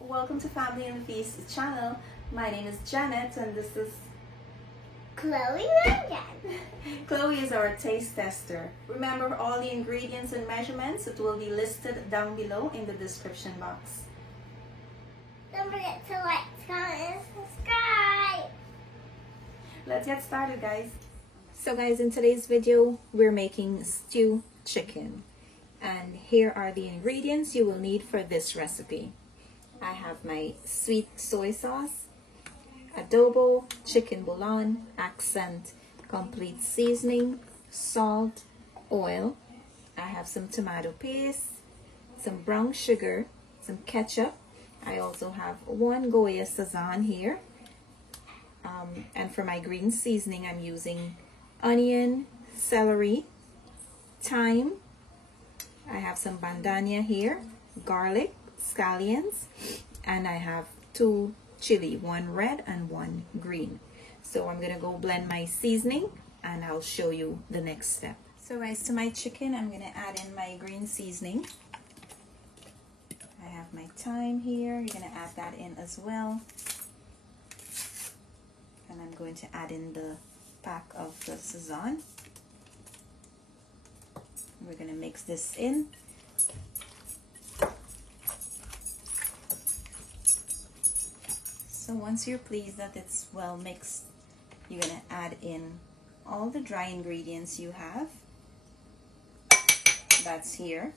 welcome to Family and Feast channel. My name is Janet and this is Chloe Rangan. Chloe is our taste tester. Remember all the ingredients and measurements, it will be listed down below in the description box. Don't forget to like, comment, and subscribe. Let's get started, guys. So guys, in today's video, we're making stew chicken. And here are the ingredients you will need for this recipe. I have my sweet soy sauce, adobo, chicken bouillon, accent, complete seasoning, salt, oil. I have some tomato paste, some brown sugar, some ketchup. I also have 1 Goya Sazon here. And for my green seasoning, I'm using onion, celery, thyme. I have some bandana here, garlic, scallions, and I have 2 chili, 1 red and 1 green. So I'm gonna go blend my seasoning and I'll show you the next step. So guys, to my chicken, I'm gonna add in my green seasoning. I have my thyme here, you're gonna add that in as well. And I'm going to add in the pack of the Sazon. We're going to mix this in. So once you're pleased that it's well mixed, you're going to add in all the dry ingredients you have. That's here.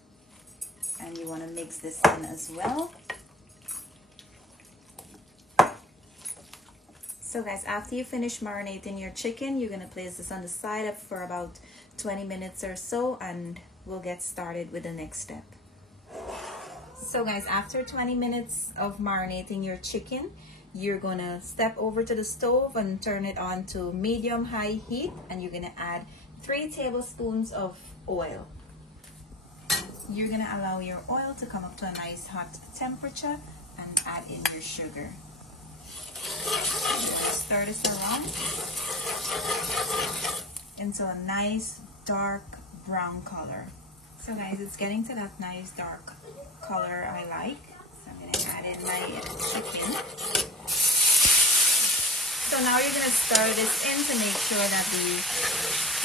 And you want to mix this in as well. So guys, after you finish marinating your chicken, you're going to place this on the side for about 20 minutes or so, and we'll get started with the next step. So guys, after 20 minutes of marinating your chicken, you're going to step over to the stove and turn it on to medium-high heat, and you're going to add 3 tablespoons of oil. You're going to allow your oil to come up to a nice hot temperature and add in your sugar. Stir this around into a nice dark brown color. So guys, it's getting to that nice dark color I like. So I'm going to add in my chicken. So now you're going to stir this in to make sure that the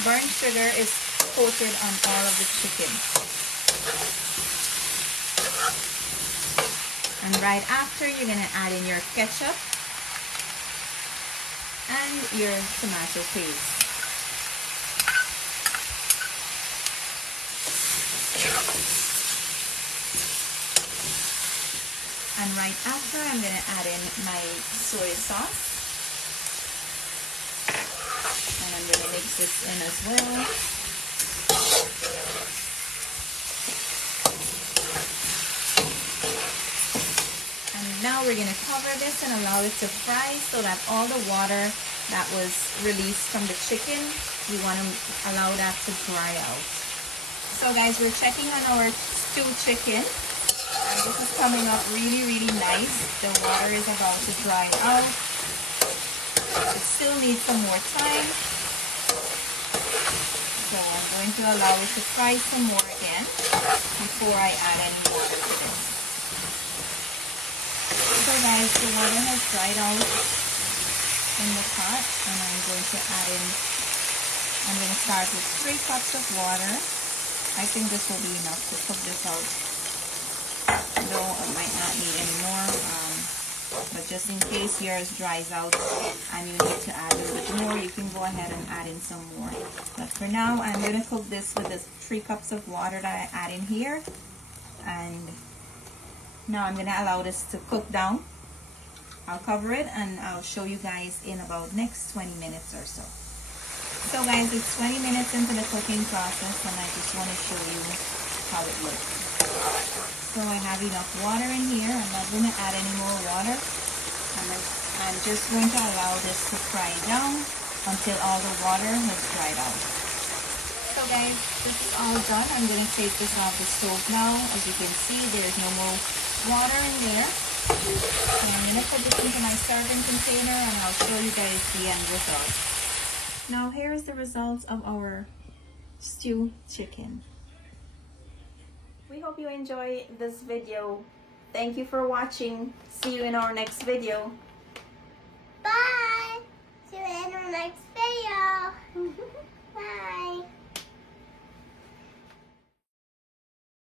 burnt sugar is coated on all of the chicken. And right after, you're going to add in your ketchup and your tomato paste. And right after, I'm going to add in my soy sauce. And I'm going to mix this in as well. Now we're going to cover this and allow it to fry so that all the water that was released from the chicken, you want to allow that to dry out. So guys, we're checking on our stew chicken, and this is coming up really nice. The water is about to dry out. It still needs some more time. So I'm going to allow it to fry some more again before I add any water to this. So guys, the water has dried out in the pot, and I'm going to start with 3 cups of water. I think this will be enough to cook this out. Though I might not need any more, but just in case yours dries out and you need to add a little bit more, you can go ahead and add in some more. But for now, I'm going to cook this with the 3 cups of water that I add in here. And now I'm going to allow this to cook down. I'll cover it and I'll show you guys in about next 20 minutes or so. So guys, it's 20 minutes into the cooking process and I just want to show you how it looks. So I have enough water in here. I'm not going to add any more water. I'm just going to allow this to fry down until all the water has dried out. So guys, this is all done. I'm going to take this off the stove now. As you can see, there's no more water in there. So I'm going to put this into my serving container and I'll show you guys the end result. Now here is the results of our stew chicken. We hope you enjoy this video Thank you for watching. See you in our next video. Bye. See you in our next video. Bye.